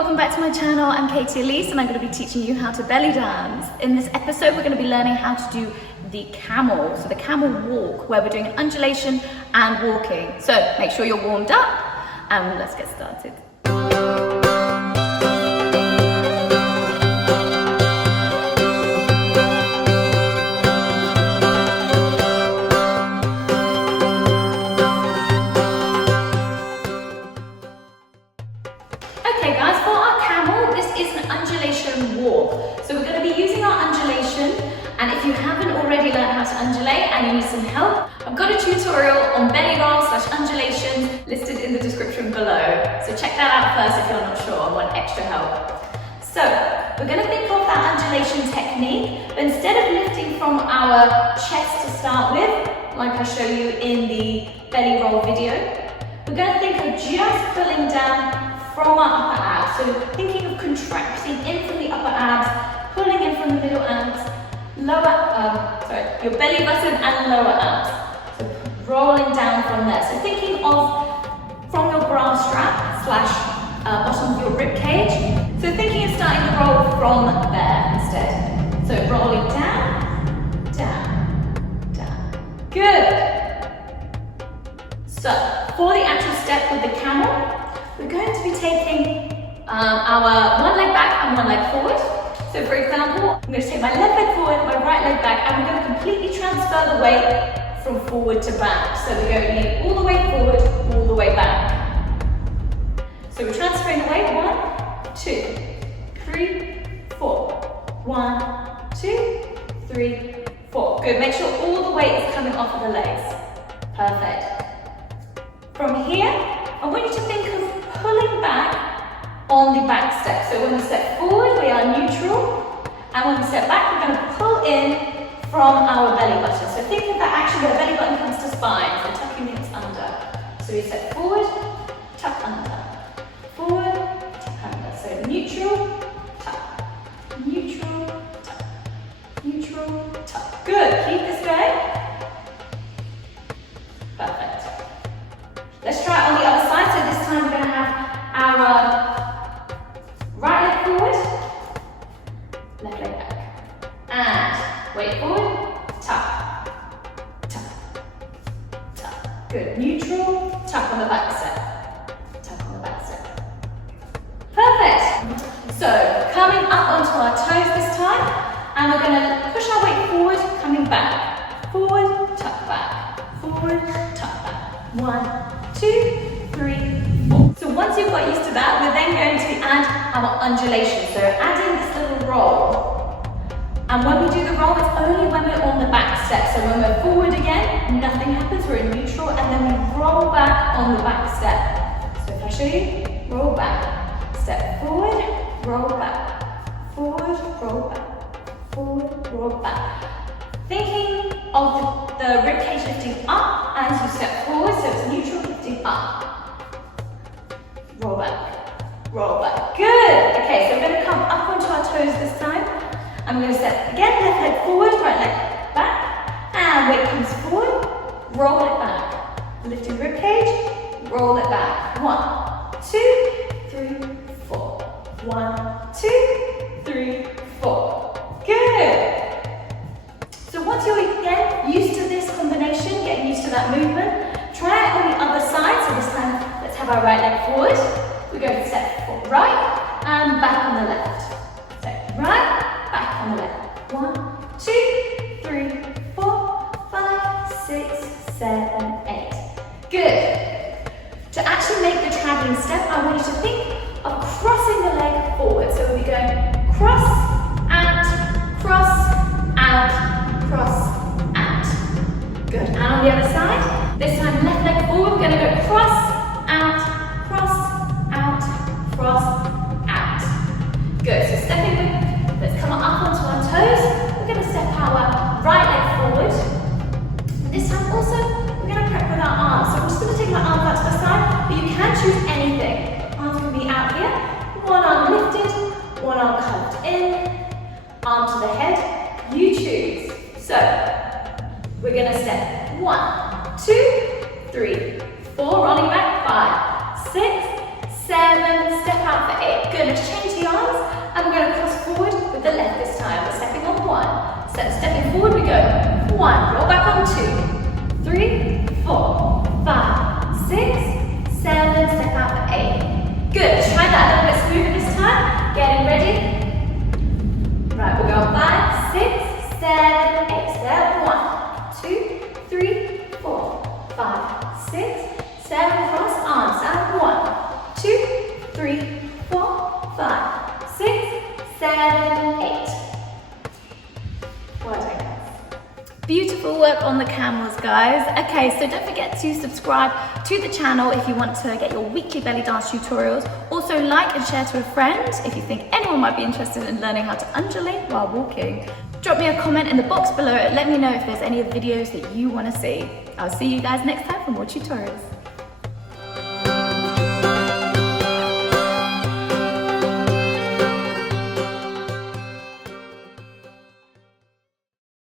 welcome back to my channel. I'm Katie Alyce and I'm going to be teaching you how to belly dance. In this episode we're going to be learning how to do the camel, so the camel walk, where we're doing an undulation and walking. So make sure you're warmed up and let's get started. Okay guys, for our camel, this is an undulation walk. So we're going to be using our undulation, and if you haven't already learned how to undulate and you need some help, I've got a tutorial on belly roll / undulation listed in the description below. So check that out first if you're not sure and want extra help. So we're going to think of that undulation technique, but instead of lifting from our chest to start with, like I show you in the belly roll video, we're going to think of just pulling down from our upper abs. So thinking of contracting in from the upper abs, pulling in from the middle abs, your belly button and lower abs. So rolling down from there. So thinking of from your bra strap / bottom of your rib cage. So thinking of starting to roll from there instead. So rolling down, down, down. Good. So for the actual step with the camel, we're going to be taking our one leg back and one leg forward. So for example, I'm going to take my left leg forward, my right leg back, and we're going to completely transfer the weight from forward to back. So we're going all the way forward, all the way back. So we're transferring the weight, 1, 2, 3, 4. 1, 2, 3, 4. Good, make sure all the weight is coming off of the legs. Perfect. From here, I want you to think of pulling back on the back step. So when we step forward, we are neutral, and when we step back, we're going to pull in from our belly button. So think of that action where the belly button comes to spine, so tucking it under. So we step forward, tuck under, forward, tuck under. So neutral, tuck, neutral, tuck, neutral, tuck. Good, keep this going. Perfect. Let's try it on the other side. So this time we're going to have our right leg forward, left leg back, and weight forward, tuck, tuck, tuck. Good. Neutral, tuck on the back step, tuck on the back step. Perfect. So coming up onto our toes this time, and we're going to push our weight forward, coming back, forward, tuck back, forward, tuck back. 1, 2, 3, 4. So once you've got used to that, we're then going to add our undulation. So adding this little roll. And when we do the roll, it's only when we're on the back step. So when we're forward again, nothing happens, we're in neutral, and then we roll back on the back step. So if I show you, roll back, step forward, roll back, forward, roll back, forward, roll back. Thinking of the rib cage lifting up as you step forward, so it's neutral, lifting up. Roll back, roll back. Good. Okay, so we're going to come up onto our toes this time. And we're going to step again, left leg forward, right leg back. And weight comes forward, roll it back. Lifting rib cage, roll it back. 1, 2, 3, 4. 1, 2, 3, 4. Good. So once you're again used to this combination, getting used to that movement, try it on the other side. So this time, let's have our right leg forward. We're going to step forward, right, and back on the left. Step right, back on the left. 1, 2, 3, 4, 5, 6, 7, 8. Good. To actually make the traveling step, I want you to think of crossing the leg forward. So we'll be going cross, out, cross, out, cross, out. Good. And on the other side, this time left leg forward, we're going to go cross, out, cross, out. Good. So stepping with, let's come up onto our toes. We're going to step our right leg forward. This time also, we're going to prep with our arms. So I'm just going to take my arms out to the side, but you can choose anything. Arms can be out here. One arm lifted, one arm curved in, arm to the head. You choose. So we're going to step 1, 2, 3, 4, rolling back, 5, 6, 7, step out for 8. Good. 1. Roll back on 2, 3, 4, 5, 6, 7. Step out for 8. Good. Let's try that a little bit smoother this time. Getting ready. Right, we'll go 5, 6, 7, 8. Step 1, 2, 3, 4, 5, 6, 7. Cross arms out. 1, 2, 3, 4, 5, 6, 7, 8. Well done, guys. Beautiful work on the camels, guys. Okay, so don't forget to subscribe to the channel if you want to get your weekly belly dance tutorials. Also like and share to a friend if you think anyone might be interested in learning how to undulate while walking. Drop me a comment in the box below. Let me know if there's any videos that you want to see. I'll see you guys next time for more tutorials.